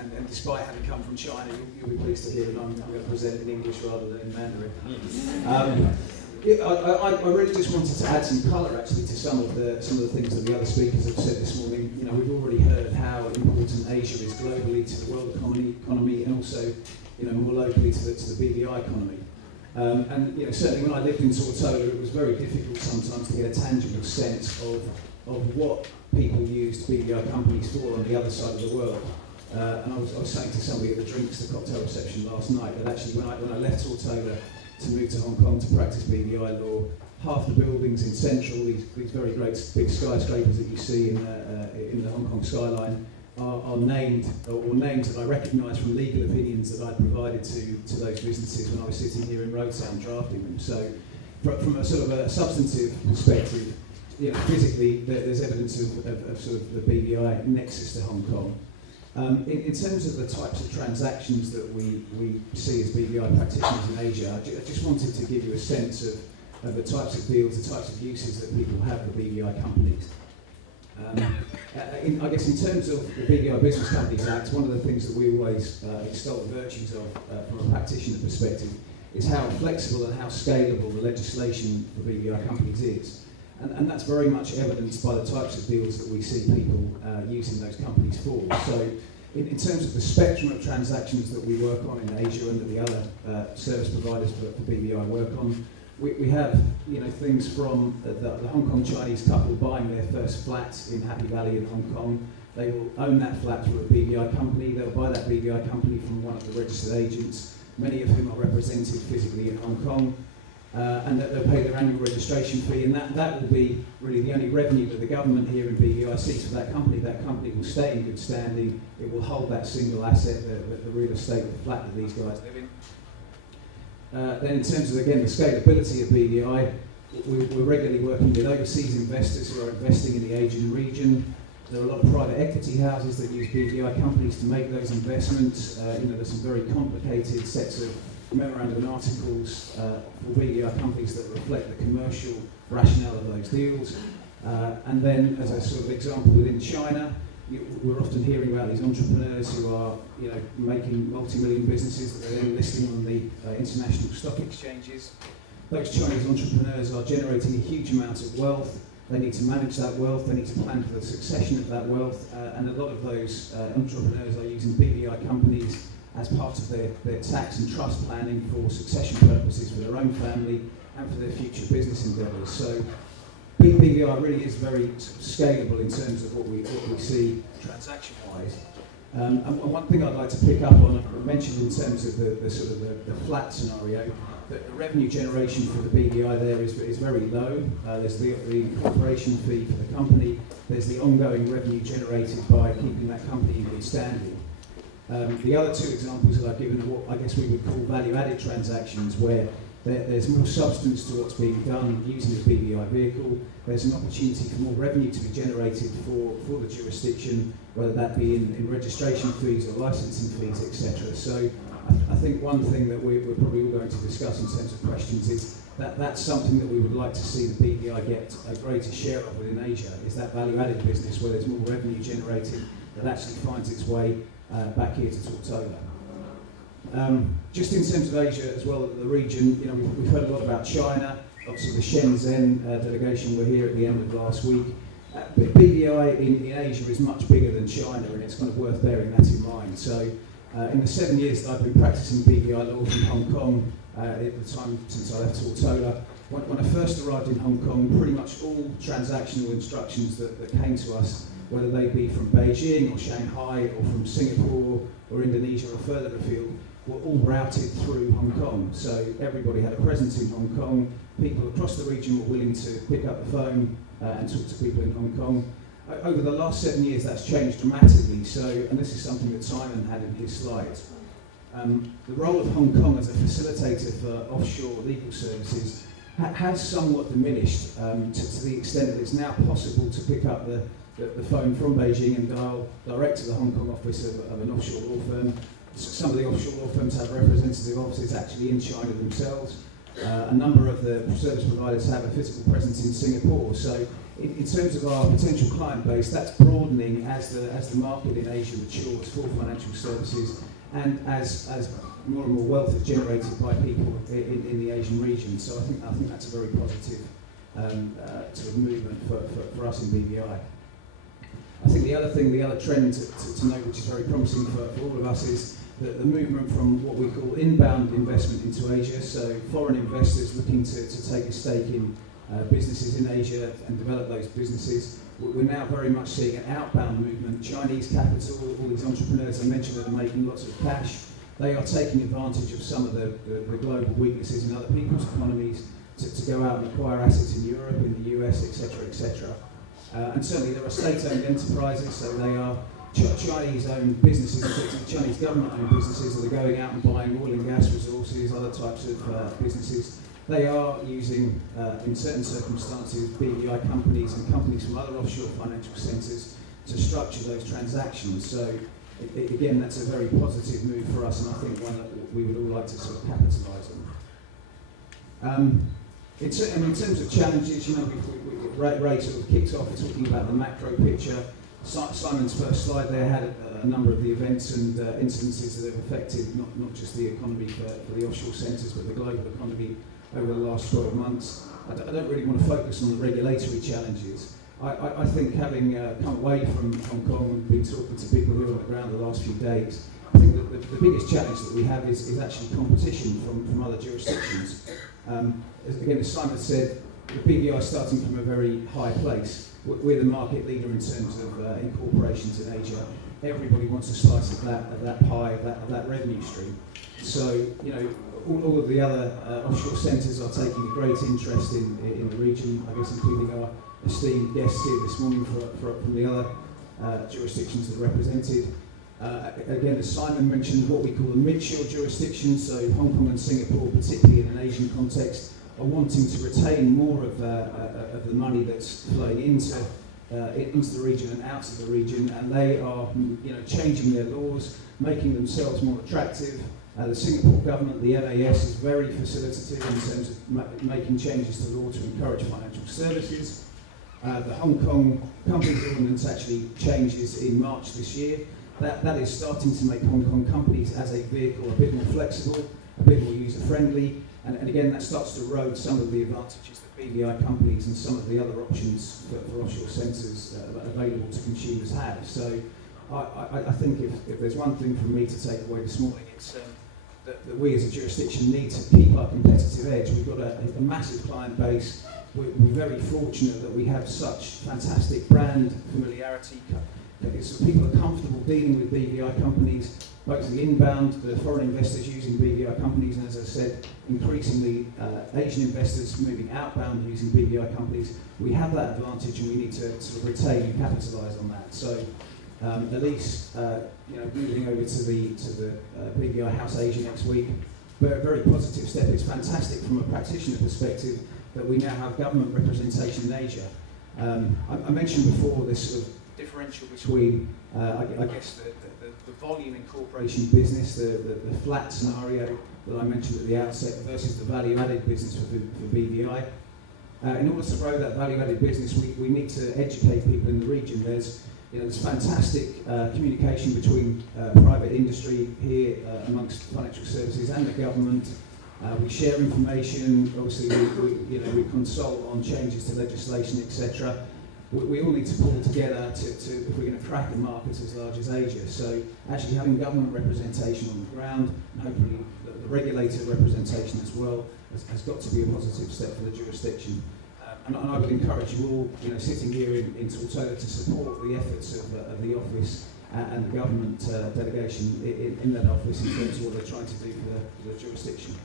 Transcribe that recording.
and despite having come from China, you'll be pleased to hear that I'm going to present in English rather than in Mandarin. I really just wanted to add some colour actually to some of the things that the other speakers have said this morning. You know, we've already heard how important Asia is globally to the world economy, and also, you know, more locally to the BVI economy. And you know, certainly when I lived in Tortola, it was very difficult sometimes to get a tangible sense of what people used BVI companies for on the other side of the world. And I was saying to somebody at the drinks, the cocktail reception last night, that actually when I left Tortola to move to Hong Kong to practice BVI law, half the buildings in Central, these very great big skyscrapers that you see in the Hong Kong skyline, are named, or names that I recognise from legal opinions that I provided to those businesses when I was sitting here in Roadtown drafting them. So from a sort of a substantive perspective, you know, physically there's evidence of sort of the BVI nexus to Hong Kong. In terms of the types of transactions that we see as BVI practitioners in Asia, I just wanted to give you a sense of the types of deals, the types of uses that people have for BVI companies. I guess in terms of the BVI Business Companies Act, one of the things that we always extol the virtues of from a practitioner perspective is how flexible and how scalable the legislation for BVI companies is. And that's very much evidenced by the types of deals that we see people using those companies for. So in terms of the spectrum of transactions that we work on in Asia and that the other service providers for BVI work on, we have, you know, things from the Hong Kong Chinese couple buying their first flat in Happy Valley in Hong Kong. They will own that flat through a BVI company. They'll buy that BVI company from one of the registered agents, many of whom are represented physically in Hong Kong. And that they'll pay their annual registration fee, and that will be really the only revenue that the government here in BVI sees for that company. That company will stay in good standing. It will hold that single asset, the real estate, the flat that these guys live in. Then in terms of, again, the scalability of BVI, we're regularly working with overseas investors who are investing in the Asian region. There are a lot of private equity houses that use BVI companies to make those investments. You know, there's some very complicated sets of memorandum and articles for BVI companies that reflect the commercial rationale of those deals. And then, as a sort of example, within China, we're often hearing about these entrepreneurs who are, you know, making multi-million businesses that they're then listing on the international stock exchanges. Those Chinese entrepreneurs are generating a huge amount of wealth. They need to manage that wealth. They need to plan for the succession of that wealth. And a lot of those entrepreneurs are using BVI companies as part of their tax and trust planning for succession purposes for their own family and for their future business endeavours. So BVI really is very scalable in terms of what we see transaction-wise. And one thing I'd like to pick up on, I mentioned in terms of the flat scenario, that the revenue generation for the BVI there is very low. There's the incorporation fee for the company. There's the ongoing revenue generated by keeping that company in good standing. The other two examples that I've given are what I guess we would call value-added transactions, where there's more substance to what's being done using the BVI vehicle. There's an opportunity for more revenue to be generated for the jurisdiction, whether that be in registration fees or licensing fees, etc. So I think one thing that we're probably all going to discuss in terms of questions is that's something that we would like to see the BVI get a greater share of within Asia, is that value-added business where there's more revenue generated that actually finds its way back here to Tortola. Just in terms of Asia as well, the region, you know, we've heard a lot about China. Obviously, the Shenzhen delegation were here at the end of last week. But BVI in Asia is much bigger than China, and it's kind of worth bearing that in mind. So, in the 7 years that I've been practicing BVI law from Hong Kong, at the time since I left Tortola, when I first arrived in Hong Kong, pretty much all transactional instructions that came to us, whether they be from Beijing or Shanghai or from Singapore or Indonesia or further afield, were all routed through Hong Kong. So everybody had a presence in Hong Kong. People across the region were willing to pick up the phone and talk to people in Hong Kong. Over the last 7 years, that's changed dramatically. So, and this is something that Simon had in his slides. The role of Hong Kong as a facilitator for offshore legal services has somewhat diminished to the extent that it's now possible to pick up the phone from Beijing and dial direct to the Hong Kong office of an offshore law firm. Some of the offshore law firms have representative offices actually in China themselves. A number of the service providers have a physical presence in Singapore. So in terms of our potential client base, that's broadening as the market in Asia matures for financial services, and as more and more wealth is generated by people in the Asian region. So I think that's a very positive sort of movement for us in BVI. I think the other trend to note, which is very promising for all of us, is the movement from what we call inbound investment into Asia. So foreign investors looking to take a stake in businesses in Asia and develop those businesses. We're now very much seeing an outbound movement. Chinese capital, all these entrepreneurs I mentioned that are making lots of cash, they are taking advantage of some of the global weaknesses in other people's economies to go out and acquire assets in Europe, in the US, etc., etc. And certainly there are state-owned enterprises, so they are Chinese-owned businesses, particularly Chinese government-owned businesses that are going out and buying oil and gas resources, other types of businesses. They are using, in certain circumstances, BVI companies and companies from other offshore financial centres to structure those transactions. So, again, that's a very positive move for us, and I think one that we would all like to sort of capitalise on. In terms of challenges, you know, Ray sort of kicked off talking about the macro picture. Simon's first slide there had a number of the events and incidences that have affected not just the economy for the offshore centres, but the global economy over the last 12 months. I don't really want to focus on the regulatory challenges. I think having come away from Hong Kong and been talking to people who are on the ground the last few days, I think that the biggest challenge that we have is actually competition from other jurisdictions. Again, as Simon said, the BVI is starting from a very high place. We're the market leader in terms of incorporations in Asia. Everybody wants a slice of that pie, of that revenue stream. So, you know, all of the other offshore centres are taking a great interest in the region, I guess including our esteemed guests here this morning from the other jurisdictions that are represented. Again, as Simon mentioned, what we call the mid-shore jurisdictions, so Hong Kong and Singapore, particularly in an Asian context, are wanting to retain more of the money that's flowing into the region and out of the region, and they are, you know, changing their laws, making themselves more attractive. The Singapore government, the MAS, is very facilitative in terms of making changes to law to encourage financial services. The Hong Kong Companies Ordinance actually changes in March this year. That is starting to make Hong Kong companies as a vehicle a bit more flexible, a bit more user-friendly, and again that starts to erode some of the advantages that BVI companies and some of the other options for offshore centres available to consumers have. So I think if there's one thing for me to take away this morning, it's that we as a jurisdiction need to keep our competitive edge. We've got a massive client base. We're very fortunate that we have such fantastic brand familiarity. So people are comfortable dealing with BVI companies, both the inbound, the foreign investors using BVI companies, and as I said, increasingly Asian investors moving outbound using BVI companies. We have that advantage, and we need to sort of retain and capitalise on that. So, Elise, you know, moving over to the BVI House Asia next week, very positive step. It's fantastic from a practitioner perspective that we now have government representation in Asia. I mentioned before this sort of differential between, I guess, the volume incorporation business, the flat scenario that I mentioned at the outset, versus the value-added business for BVI. In order to grow that value-added business, we need to educate people in the region. There's fantastic communication between private industry here amongst financial services and the government. We share information. Obviously, we consult on changes to legislation, etc. We all need to pull together if we're going to crack a market as large as Asia. So actually having government representation on the ground, and hopefully the regulator representation as well, has got to be a positive step for the jurisdiction. And I would encourage you all, sitting here in Tortola, to support the efforts of the office and the government delegation in that office in terms of what they're trying to do for the jurisdiction.